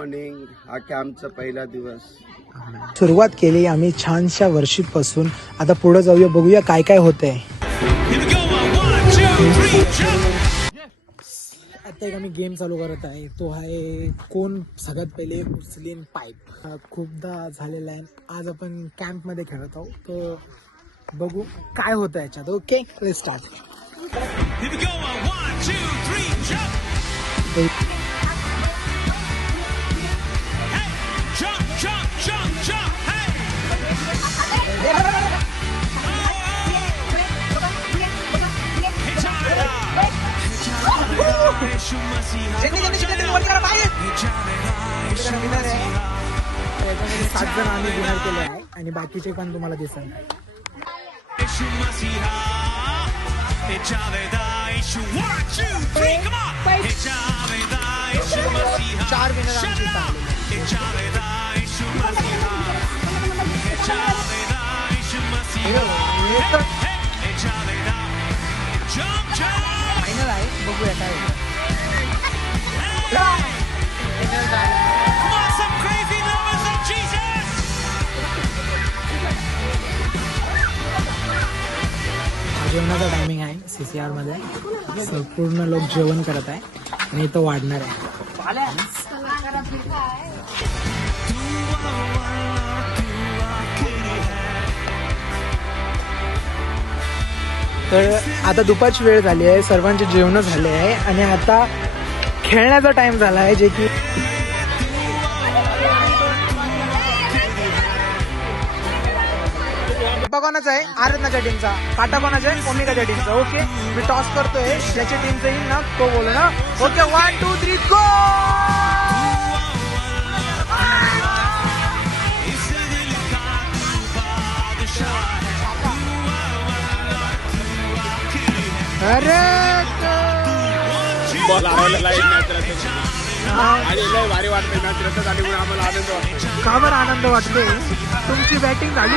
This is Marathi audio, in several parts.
मॉर्निंग. हा कॅम्पचा पहिला दिवस. सुरुवात केली आम्ही छानशा वर्षीपासून. आता पुढे जाऊया, बघूया काय काय होतंय. आता एक आम्ही गेम चालू करत आहे. तो आहे कोण सगळ्यात पहिले उचलीन पाईप. खूपदा झालेला आहे. आज आपण कॅम्प मध्ये खेळत आहोत, तर बघू काय होतं याच्यात. Okay, let's start. याच्यामध्ये 7 जण आम्ही डिनर केले आहे आणि बाकीचे पण तुम्हाला दिसेल. 4 विनर आमची फायनल आहे. बघूया काय होतं. जेवणाचा टायमिंग आहे CCR मध्ये. पूर्ण लोक जेवण करत आहे आणि इथं वाढणार आहे. तर आता दुपारची वेळ झाली आहे, सर्वांचे जेवण झाले आहे आणि आता खेळण्याचा टाइम झाला आहे. जे की कोणाचा आहे? आराधनाच्या टीमचा. काटा कोणाचा आहे? ओमिकाच्या टीमचा. ओके, मी टॉस करतोय. ज्याच्या टीमचा येईल ना तो बोल ना. ओके, 1 2 3 गो. अरे भारी वाटते आम्हाला आनंद वाटतो. का बरं आनंद वाटते? तुमची बॅटिंग झाली.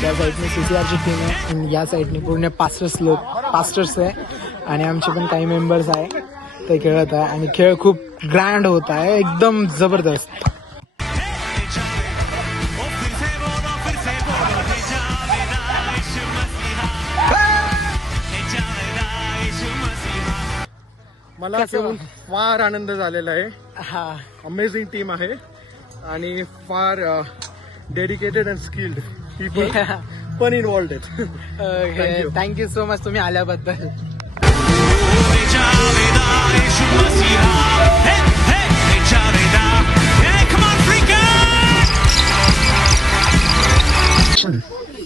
त्या साईडने CCRची टीम आहे आणि या साईडने पूर्ण पास्टर्स आहे आणि आमचे पण काही मेंबर्स आहे. ते खेळत आहे आणि खेळ खूप ग्रँड होत आहे, एकदम जबरदस्त. मला खेळून फार आनंद झालेला आहे. हा, अमेझिंग टीम आहे आणि फार डेडिकेटेड अँड स्किल्ड पीपल पण इन्व्हॉल्ड आहेत. थँक्यू सो मच तुम्ही आल्याबद्दल.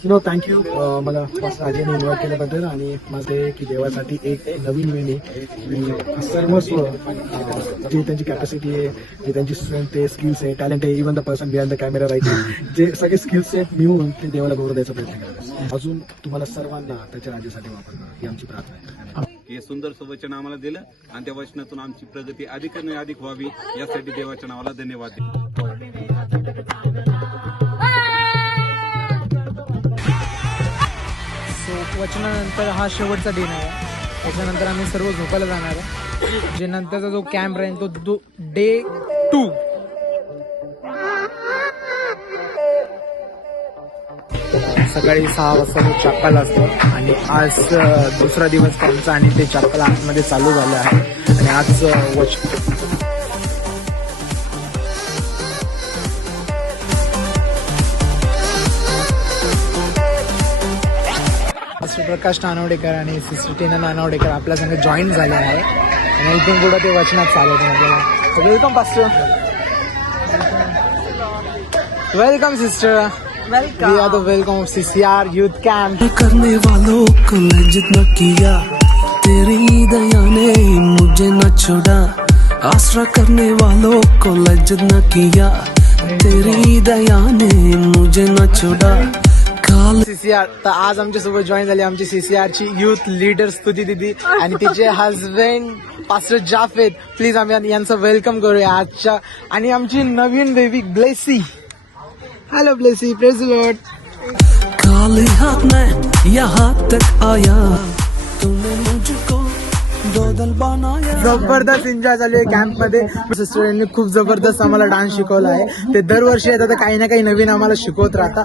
No thank you. मला फर्स्ट राजाने इन्व्हाइट केल्याबद्दल आणि मला ते की देवासाठी एक नवीन वेळी सर्वस्व जे त्यांची कॅपॅसिटी आहे, जे त्यांची स्ट्रेंथ आहे, स्किल्स आहे, टॅलेंट आहे, even the person behind the camera right, जे सगळे स्किल्स आहेत मिळून ते देवाला गौरव द्यायचा प्रयत्न करतात. अजून तुम्हाला सर्वांना त्याच्या राज्यासाठी वापरणं ही आमची प्रार्थना आहे. हे सुंदरचं वचन आम्हाला दिलं आणि त्या वचनातून आमची प्रगती अधिक आणि अधिक व्हावी यासाठी देवाच्या नावाला धन्यवाद देतो. वचनानंतर हा शेवटचा दिन आहे. त्याच्यानंतर आम्ही सर्व झोपायला जाणार आहे. जे नंतरचा जो कॅम्प राहील तो डे 2. सकाळी 6 वाजता तो चप्पल असतो आणि आज दुसरा दिवस कॅम्पचा आणि ते चप्पल आतमध्ये चालू झालं आहे आणि आज प्रकाश नानवडेकर आणि सिस्टर टीना नानवडेकर आपल्या संग जॉईन झाले आहे आणि इथून पुढे ते वचनात चालत आपल्याला. Welcome pastor. Welcome sister. Welcome. We are the welcome of CCR youth camp. करने वालों को लज्जत न किया, तेरी दया ने मुझे न छोड़ा. आसरा करने वालों को लज्जत न किया, तेरी दया ने मुझे न छोड़ा. CCR. तर आज आमच्या सोबत जॉईन झाली आमची CCR ची युथ लीडर स्तुती दिदी आणि तिचे हजबंड पास्टर जाफेद. प्लीज आम्ही यांचं वेलकम करूया आजच्या. आणि आमची नवीन baby Blessy. Hello Blessy, praise the Lord. खाली हाथ में यहाँ तक आया, तूने मुझको 2 पागल बनाया जबरदस्त एन्जॉय चालू आहे कॅम्प मध्ये. सिस्टरांनी खूप जबरदस्त आम्हाला डान्स शिकवला आहे. ते दरवर्षी येतात तर काही ना काही नवीन आम्हाला शिकवत राहतात.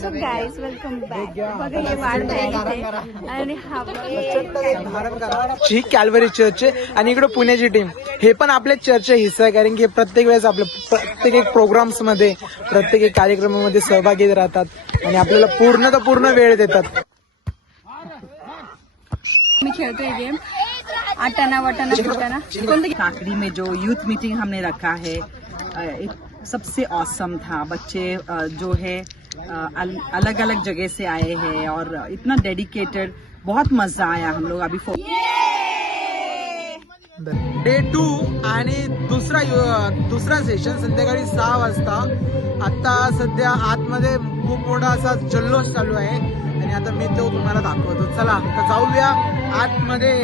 So guys welcome back. बघा हे वाढत आहे आणि हा ही कॅल्वरी चर्च आहे आणि इकडे पुण्याची टीम. हे पण आपल्या चर्चचा हिस्सा आहे कारण की प्रत्येक वेळेस आपल्या प्रत्येक एक प्रोग्राम्स मध्ये प्रत्येक एक कार्यक्रमामध्ये सहभागी राहतात आणि आपल्याला पूर्ण वेळ देतात. मी खेळतोय गेम आटाना वाटाना फुटाना. कोणतं काकड़ी में जो यूथ मीटिंग हमने रखा है एक सबसे ऑसम था. बच्चे जो है अलग अलग जगह से आए हैं और इतना डेडिकेटेड, बहुत मजा आया. हम लोग अभी डे 2 आणि दुसरा सेशन संध्याकाळी 6 वाजता. आता सध्या आतमध्ये खूप मोठा असा जल्लोष चालू आहे आणि आता मी तो तुम्हाला दाखवतो. चला आता जाऊया आतमध्ये.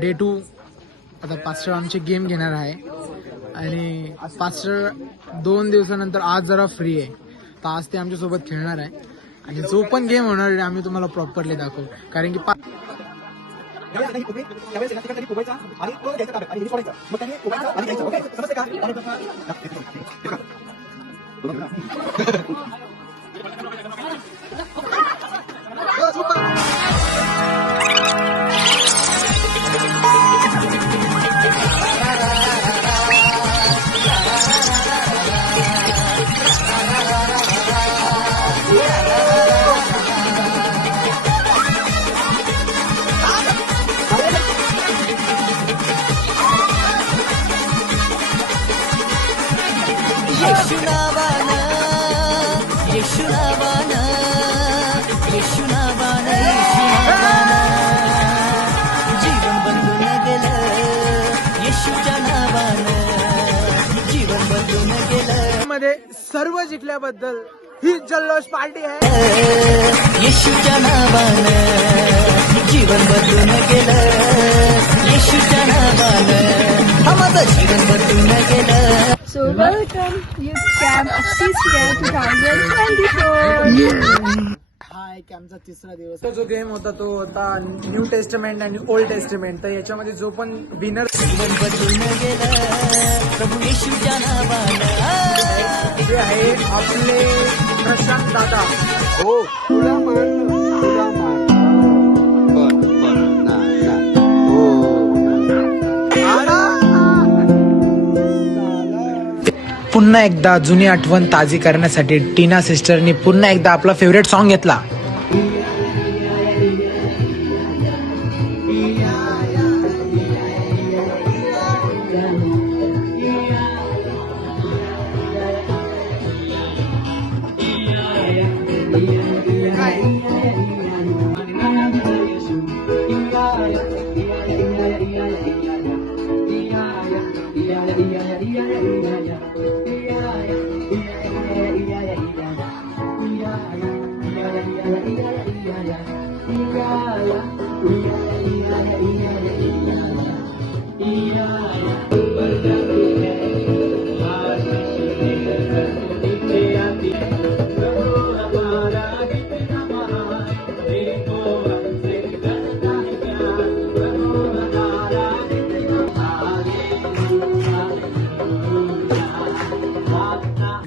डे 2 आता पास्टर आमची गेम घेणार आहे आणि पास्टर 2 दिवसानंतर आज जरा फ्री आहे तर आज ते आमच्या सोबत खेळणार आहे आणि जो पण गेम होणार आहे आम्ही तुम्हाला प्रॉपरली दाखवू कारण की जीवन बदलून गेलं येशूच्या नावानं, जीवन बदलून गेलं. मध्ये सर्व जिंकल्याबद्दल ही जल्लोष पार्टी आहे. येशूच्या नावानं जीवन बदलून गेलं, येशूच्या नावानं माझं जीवन बदलून गेलं. So welcome youth camp CCR 2024. हा एक आमचा तिसरा दिवस. तो जो गेम होता तो होता न्यू टेस्टमेंट आणि ओल्ड टेस्टमेंट. तर याच्यामध्ये जो पण विनर जीवन बदलून गेलं प्रभू येशूच्या नावानं. जे आहे आपले प्रशांत दादा. हो तुला पुन्हा एकदा जुनी आठवण ताजी करण्यासाठी टीना सिस्टरनी पुन्हा एकदा आपला फेवरेट सॉन्ग घेतला.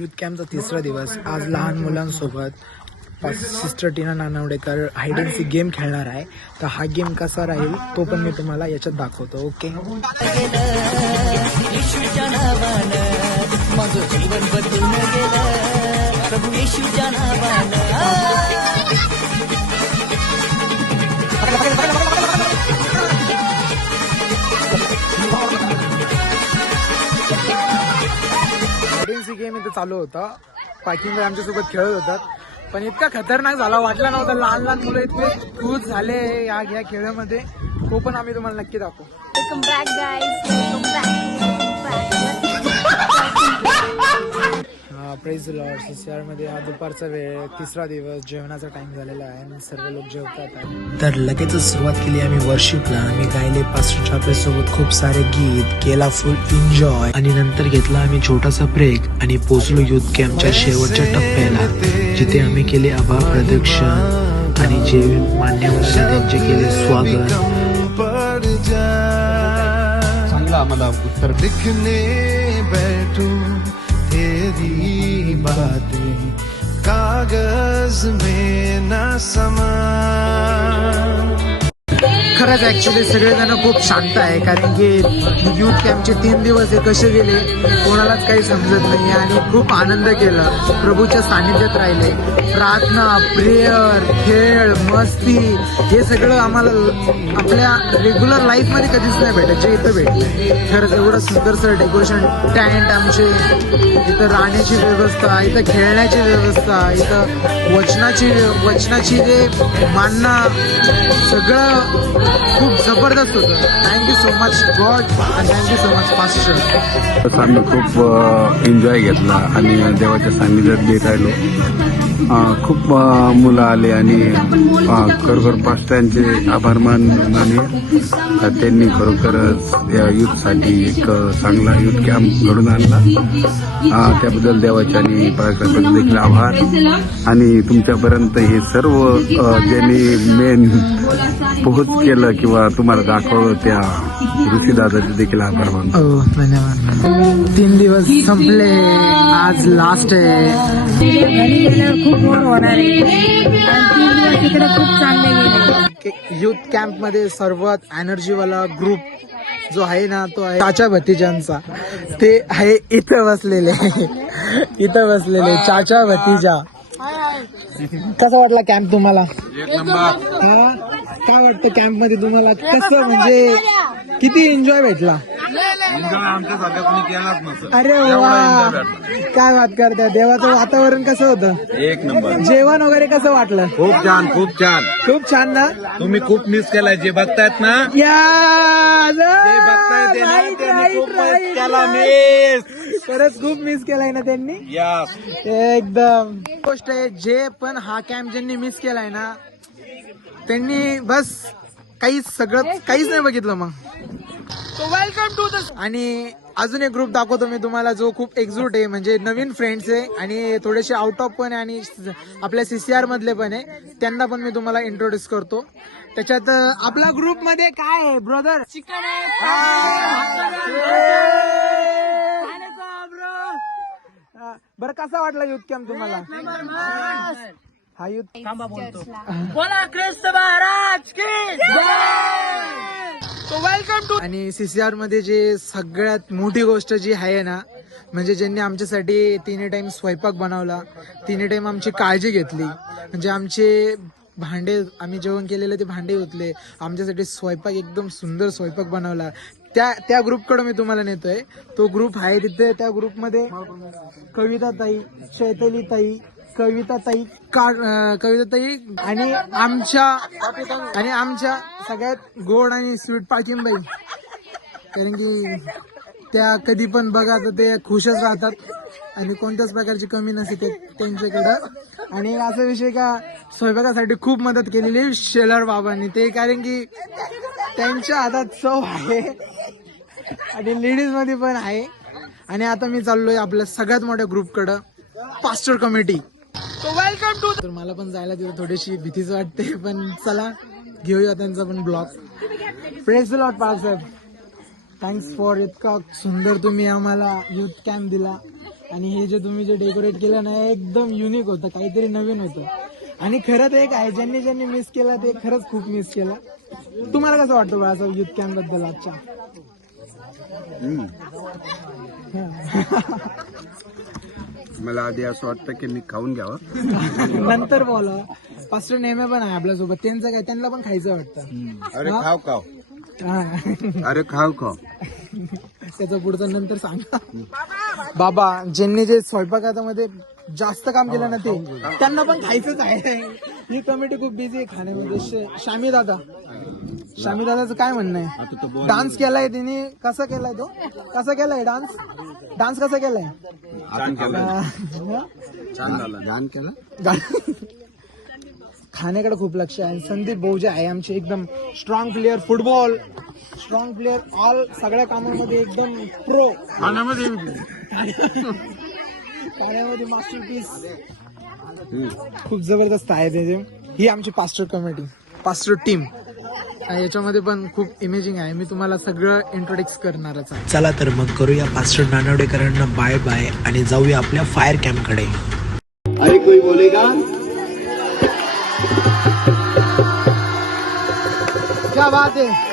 युथ कॅम्पचा तिसरा दिवस. आज लहान मुलांसोबत sister Tina Nanawadekar hide and seek game खेळणार आहे. तर हा गेम कसा राहील तो पण मी तुम्हाला याच्यात दाखवतो. Okay. Hide and seek game इथं चालू होता. पार्किंगवर आमच्यासोबत खेळत होतात, पण इतका खतरनाक झाला वाटला नव्हता. लहान लहान मुलं इतके खुश झाले या खेळामध्ये. तो पण आम्ही तुम्हाला नक्की दाखवू. Welcome back guys, welcome back. Praise Lord. CCR मध्ये हा दुपारचा वेळ, तिसरा दिवस, जेवणाचा टाइम झालेला आहे आणि सर्व लोक जेवतात आहे. तर लगेचच सुरुवात केली आम्ही वर्शिपला. आम्ही गायले पास्टर आपल्या सोबत खूप सारे गीत, केला फुल एन्जॉय आणि नंतर घेतला आम्ही छोटासा ब्रेक आणि पोहोचलो युथ कॅम्पच्या शेवटच्या टप्प्याला, जिथे आम्ही केले आभार प्रदक्षिण आणि जे मान्यवर त्यांचे केले स्वागत. चांगला आम्हाला उत्तर दिखने बैठूं तेरी बातें कागज में ना समा. खरंच ऍक्च्युली सगळेजण खूप शांत आहे, कारण की युथ कॅम्पचे 3 दिवस हे कसे गेले कोणालाच काही समजत नाही. आणि खूप आनंद केला, प्रभूच्या सानिध्यात राहिले. प्रार्थना, प्रेयर, खेळ, मस्ती हे सगळं आम्हाला आपल्या रेग्युलर लाईफ मध्ये कधीच नाही भेटत, जे इथं भेटलं. खरंच एवढं सुंदरसं डेकोरेशन, टेंट आमचे, इथं राहण्याची व्यवस्था, इथं खेळण्याची व्यवस्था, इथं वचनाची जे मानणं, सगळं खूप जबरदस्त होतं. Thank you so much God and thank you so much pastor. आम्ही खूप एन्जॉय घेतला आणि देवाच्या सान्निध्यात भेट राहिलो. खूप मुलं आले आणि खरोखर पास्टरांचे आभार माने. त्यांनी खरोखरच या युथसाठी एक चांगला युथ कॅम्प घडून आणला. त्याबद्दल देवाचे आणि पास्टरांबद्दल देखील आभार. आणि तुमच्यापर्यंत हे सर्व ज्यांनी मेन पोहोच केलं किंवा तुम्हाला दाखवलं त्या ऋषीदादाचे देखील आभार मानतो. हो, धन्यवाद. 3 दिवस संपले, आज लास्ट आहे. घरी गेल्यावर खूप बोर होणार आहे आणि 3 दिवस तिकडे खूप चांगले गेले. युथ कॅम्प मध्ये सर्वात एनर्जीवाला ग्रुप जो आहे ना, तो आहे चाचा भतीजांचा. ते आहे इथं बसलेले चाचा भतीजा. कसा वाटला कॅम्प तुम्हाला? हा? काय वाटतं कॅम्प मध्ये तुम्हाला? कसं म्हणजे किती एन्जॉय भेटला? अरे वा, काय बात करताय. देवाचं वातावरण कसं होतं? एक नंबर. जेवण वगैरे कसं वाटलं? खूप छान, खूप छान. खूप छान ना. तुम्ही खूप मिस केलाय. जे बघतायत ना, खरंच खूप मिस केलाय ना त्यांनी. एकदम गोष्ट आहे. जे पण हा कॅम्प ज्यांनी मिस केलाय ना, त्यांनी बस काहीच नाही बघितलं मग. Welcome to the. आणि अजून एक ग्रुप दाखवतो मी तुम्हाला, जो खूप एकजूट आहे, म्हणजे नवीन फ्रेंड्स आहे आणि थोडेसे आउट ऑफ पण आहे आणि आपल्या CCR मधले पण आहे. त्यांना पण मी तुम्हाला इंट्रोड्यूस करतो. त्याच्यात आपल्या ग्रुप मध्ये काय आहे ब्रदर? चिकन बरं. कसा वाटला युथ कॅम्प तुम्हाला? हा युथ बोला ख्रिस्त महाराज की वेलकम टू. आणि CCR मध्ये जे सगळ्यात मोठी गोष्ट जी आहे ना, म्हणजे ज्यांनी आमच्यासाठी 3 टाइम स्वयंपाक बनवला, 3 टाइम आमची काळजी घेतली, म्हणजे आमचे भांडे, आम्ही जेवण केलेले ते भांडे धुतले, आमच्यासाठी स्वयंपाक, एकदम सुंदर स्वयंपाक बनवला. त्या ग्रुपकडे मी तुम्हाला नेतोय. तो ग्रुप आहे तिथे. त्या ग्रुपमध्ये कविता ताई, शैतली ताई, कविता ताई आणि आमच्या सगळ्यात गोड आणि स्वीट पाकिंबाई, कारण की त्या कधी पण बघा तर ते खुशच राहतात आणि कोणत्याच प्रकारची कमी नसते त्यांच्याकडं. आणि असा विषय का, स्वयंपाकासाठी खूप मदत केलेली शेलर बाबांनी, ते कारण की त्यांच्या हातात चव आहे आणि लेडीज मध्ये पण आहे. आणि आता मी चाललोय आपल्या सगळ्यात मोठ्या ग्रुपकडं, पास्टर कमिटी. Welcome to. तर मला पण जायला तिथे थोडीशी भीतीच वाटते, पण चला घेऊया त्यांचा पण blog. Praise the lord Pal साहेब. थँक्स फॉर इतका सुंदर तुम्ही आम्हाला युथ कॅम्प दिला. आणि हे जे तुम्ही जे डेकोरेट केलं ना एकदम युनिक होतं, काहीतरी नवीन होतं. आणि खरंच एक आहे ज्यांनी ज्यांनी मिस केला ते खरंच खूप मिस केलं. तुम्हाला कसं वाटतं बा असं युथ कॅम्प बद्दल आजच्या? मला आधी असं वाटतं की मी खाऊन घ्यावं. नंतर बोला. पास्टर नेहमी पण आहे आपल्यासोबत, त्यांचं काय, त्यांना पण खायचं वाटतं. अरे खाव खाव, हा. अरे खाव खाव. त्याचं पुढचं नंतर सांगा. बाबा ज्यांनी जे स्वयंपाकामध्ये जास्त काम केलं ना ते त्यांना पण खायचंच आहे. ही कमिटी खूप बिझी आहे खाण्यामध्ये. शामी दादाचं काय म्हणणं आहे? डान्स केलाय तिने, कसा केलाय तो, कसा केलाय डान्स कसा केलाय? छान झालं. छान केलं. खाण्याकडे खूप लक्ष आहे. संदीप भाऊ जे आहे आमचे एकदम strong player, football strong player, all सगळ्या कामांमध्ये एकदम प्रो. खाण्यामध्ये मास्टरपीस, खूप जबरदस्त आहे त्याचे. ही आमची पास्टर कमिटी, पास्टर टीम. याच्यामध्ये पण खूप इमेजिंग आहे. मी तुम्हाला सगळं इंट्रोड्यूस करणारच आहे. चला तर मग करूया पास्टर नानावडेकरांना बाय बाय आणि जाऊया आपल्या फायर कॅम्पकडे. अरे कोई बोलेगा? क्या बात है.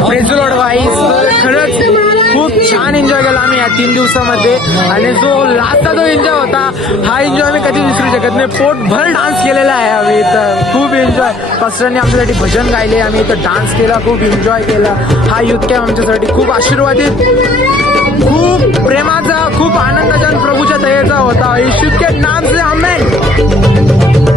प्रेज लॉर्ड गाईज, खरंच खूप छान एन्जॉय केला आम्ही या 3 दिवसामध्ये. आणि जो लास्टचा जो एन्जॉय होता हा एन्जॉय आम्ही कधी विसरू शकत नाही. पोटभर डान्स केलेला आहे आम्ही इथं. खूप एन्जॉय, पास्टरने आमच्यासाठी भजन गायले, आम्ही इथं डान्स केला, खूप एन्जॉय केला. हा युथ कॅम्प आमच्यासाठी खूप आशीर्वादित, खूप प्रेमाचा, खूप आनंदाचा आणि प्रभूच्या दयेचा होता. येशू के नाम से आमेन.